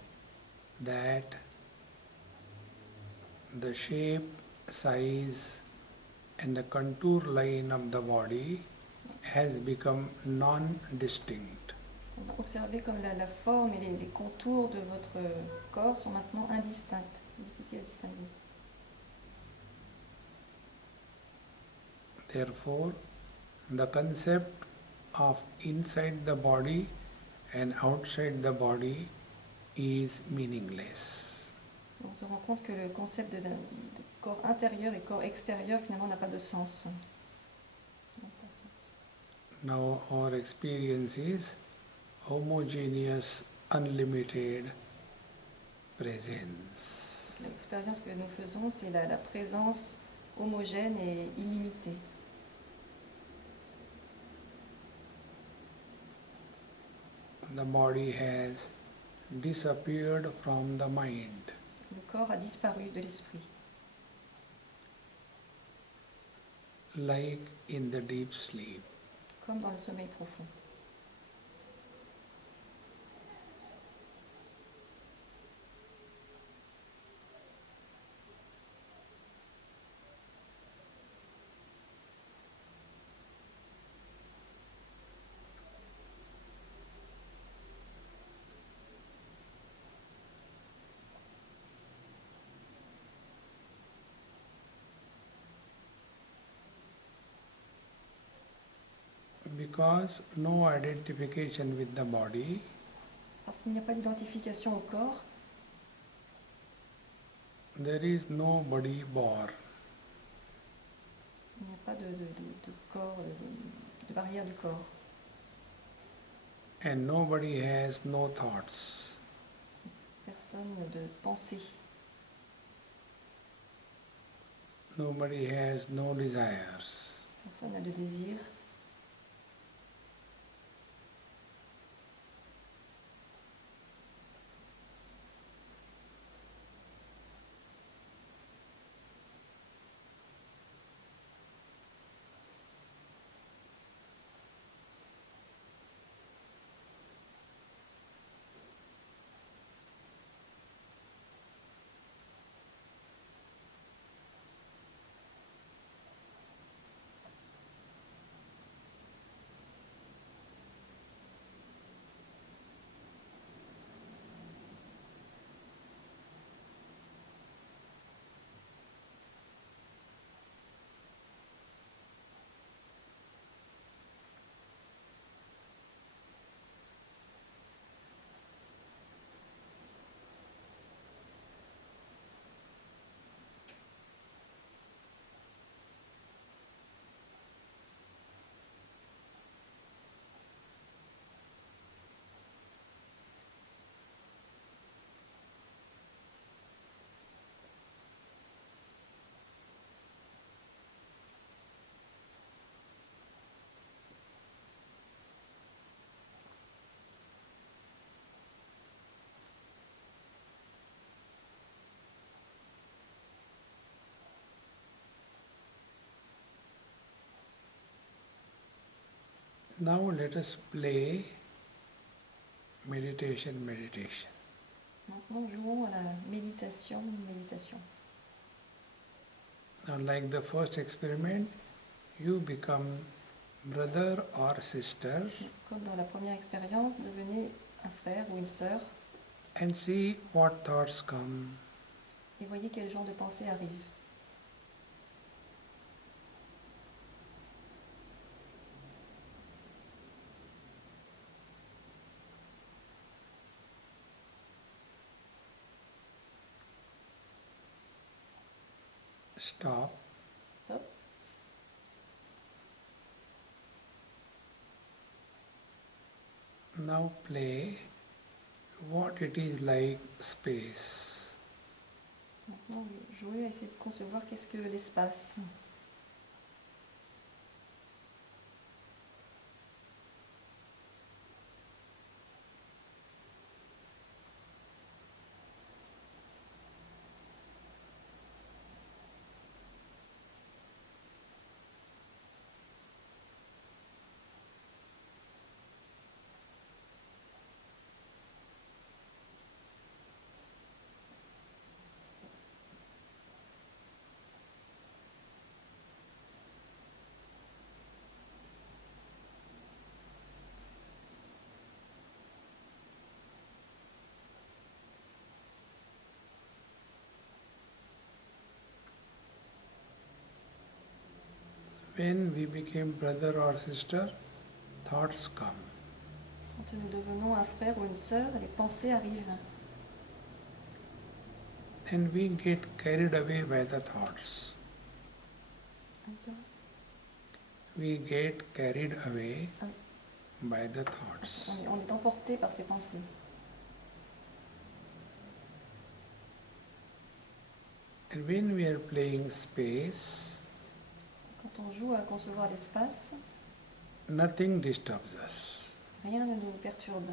that the shape, size, and the contour line of the body has become non-distinct. Observez comme la forme et les contours de votre corps sont maintenant indistincts, difficiles à distinguer. Therefore, the concept of inside the body and outside the body is meaningless. On se rend compte que le concept de corps intérieur et corps extérieur finalement n'a pas de sens. Now our experience is homogeneous, unlimited presence. L'expérience que nous faisons, c'est la présence homogène et illimitée. The body has disappeared from the mind. Le corps a disparu de l'esprit, Like in the deep sleep. comme dans le sommeil profond. Because no identification with the body, Parce qu'il n'y a pas d'identification au corps, there is no body born. il n'y a pas de corps, de barrière du corps. And nobody has no thoughts. Personne de pensée. Nobody has no desires. Personne n'a de désir. Now let us play meditation. Maintenant, jouons à la méditation. Now, like the first experiment, you become brother or sister Comme dans la première expérience, devenez un frère ou une sœur and see what thoughts come. et voyez quel genre de pensée arrive. Stop. Stop. Now play what it is like space. Maintenant, jouez à essayer de concevoir qu'est-ce que l'espace. When we became brother or sister, thoughts come. Quand nous devenons un frère ou une sœur, les pensées arrivent. And we get carried away by the thoughts. We get carried away by the thoughts. On est emporté par ces pensées. And when we are playing space, Quand on joue à concevoir l'espace, nothing disturbs us. rien ne nous perturbe.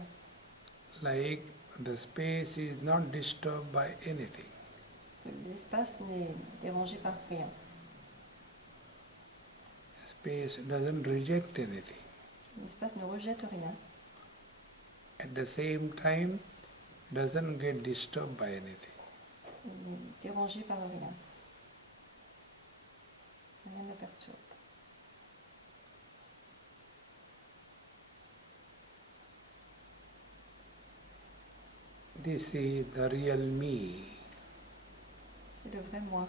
Like the space is not disturbed by anything. Parce que l'espace n'est dérangé par rien. Space doesn't reject anything. L'espace ne rejette rien. At the same time, doesn't get disturbed by anything. Il n'est dérangé par rien. Rien ne perturbe. This is the real me. C'est le vrai moi.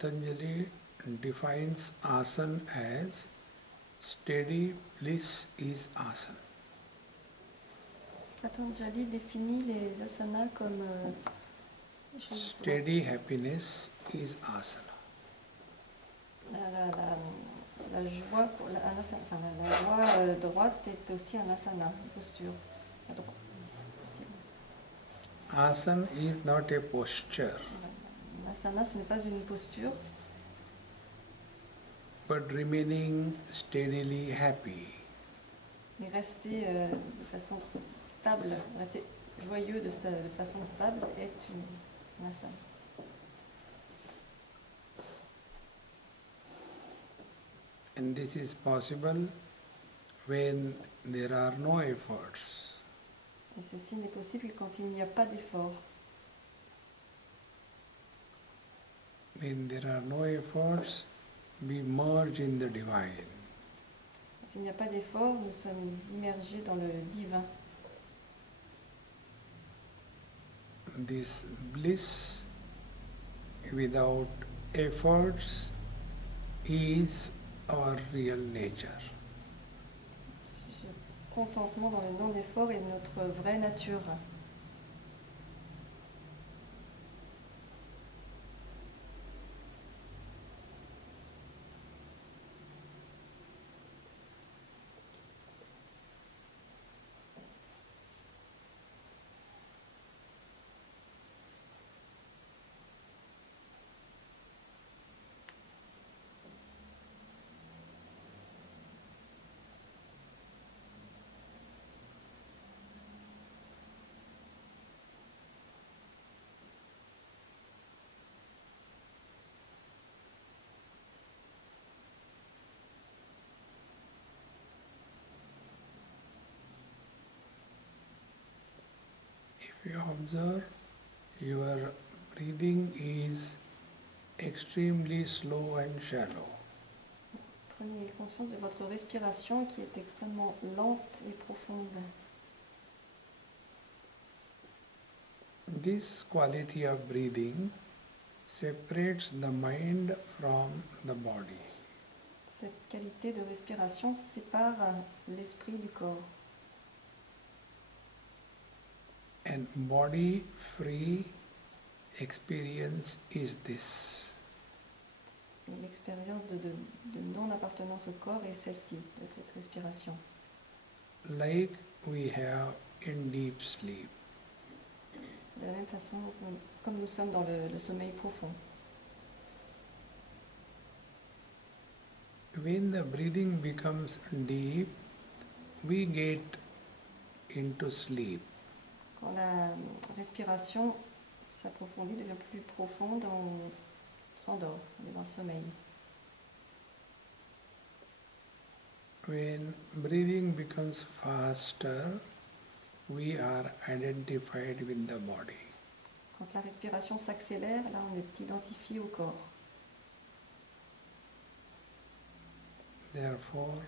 Patanjali defines asana as steady bliss is asana. Patanjali définit les asanas comme Steady happiness is asana. la joie, la joie droite est aussi un asana, une posture. À droite. Asana is not a posture, L'asana, ce n'est pas une posture, but remaining steadily happy. mais rester de façon stable, rester joyeux de façon stable est une asana. And this is possible when there are no efforts. Et ceci n'est possible que quand il n'y a pas d'effort. When there are no efforts, we merge in the divine. Quand il n'y a pas d'effort, nous sommes immergés dans le divin. This bliss without efforts is our real nature. Ce contentement dans le non-effort est notre vraie nature. If you observe, your breathing is extremely slow and shallow. Prenez conscience de votre respiration qui est extrêmement lente et profonde. This quality of breathing separates the mind from the body. Cette qualité de respiration sépare l'esprit du corps. And body-free experience is this. Et l'expérience de non-appartenance au corps est celle-ci, de cette respiration. Like we have in deep sleep. De la même façon, comme nous sommes dans le sommeil profond. When the breathing becomes deep, we get into sleep. Quand la respiration s'approfondit, devient plus profonde, on s'endort, on est dans le sommeil. When breathing becomes faster, we are identified with the body. Quand la respiration s'accélère, là on est identifié au corps. Therefore,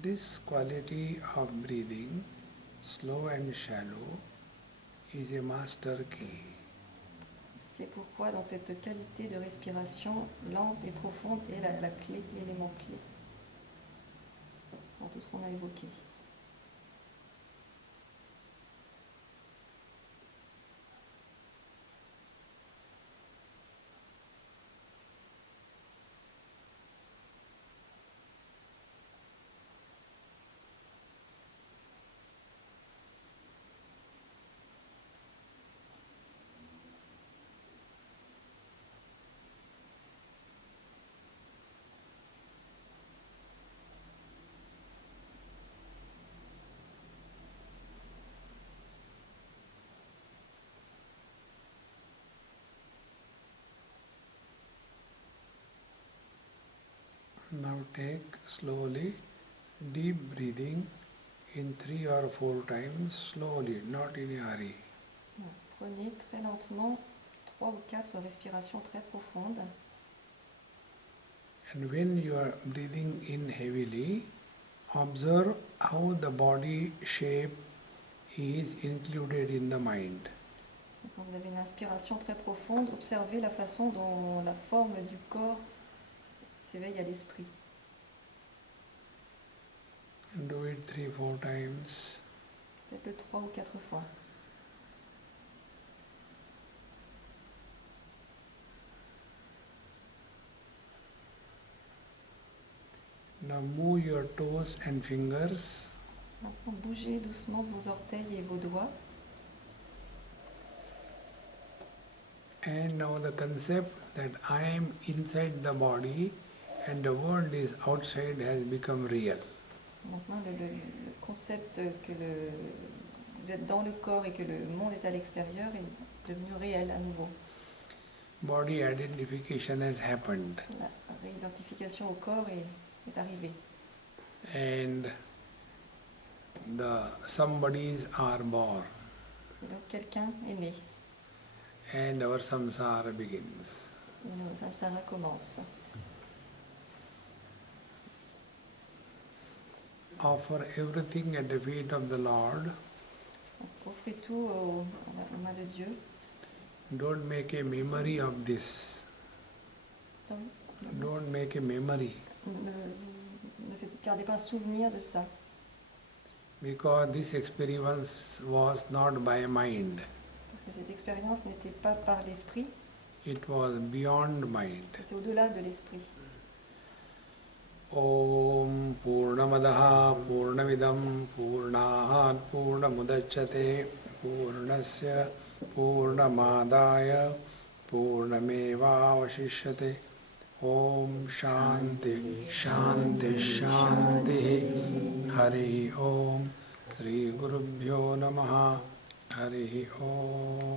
this quality of breathing, slow and shallow, is a master key. C'est pourquoi donc cette qualité de respiration lente et profonde est la clé, l'élément clé dans tout ce qu'on a évoqué. Now take slowly deep breathing in 3 or 4 times, slowly, not in a hurry. Prenez très lentement 3 ou 4 respirations très profondes. And when you are breathing in heavily, observe how the body shape is included in the mind. Et Quand vous avez une inspiration très profonde, observez la façon dont la forme du corps s'éveille à l'esprit. Do it 3-4 times. Faites-le 3 ou 4 fois. Now move your toes and fingers. Maintenant, bougez doucement vos orteils et vos doigts. And now the concept that I am inside the body and the world is outside has become real. Maintenant, le concept que vous êtes dans le corps et que le monde est à l'extérieur est devenu réel à nouveau. Body identification has happened. La réidentification au corps est arrivée. And the somebodies are born. Et donc, quelqu'un est né. And our samsara begins. Et nos samsara commencent. Offer everything at the feet of the Lord. Donc, offrez tout aux mains de Dieu. Don't make a memory of this. Sorry. Don't make a memory. Gardez pas un souvenir de ça. Because this experience was not by mind. Parce que cette expérience n'était pas par l'esprit, It was beyond mind. c'était au-delà de l'esprit. Om Purnamadaha Purnamidam Purnahat Purnamudachyate Purnasya Purnamadaya Purnameva Vashishyate. Om Shanti Shanti Shanti. Hari Om. Sri Gurubhyo Namaha. Hari Om.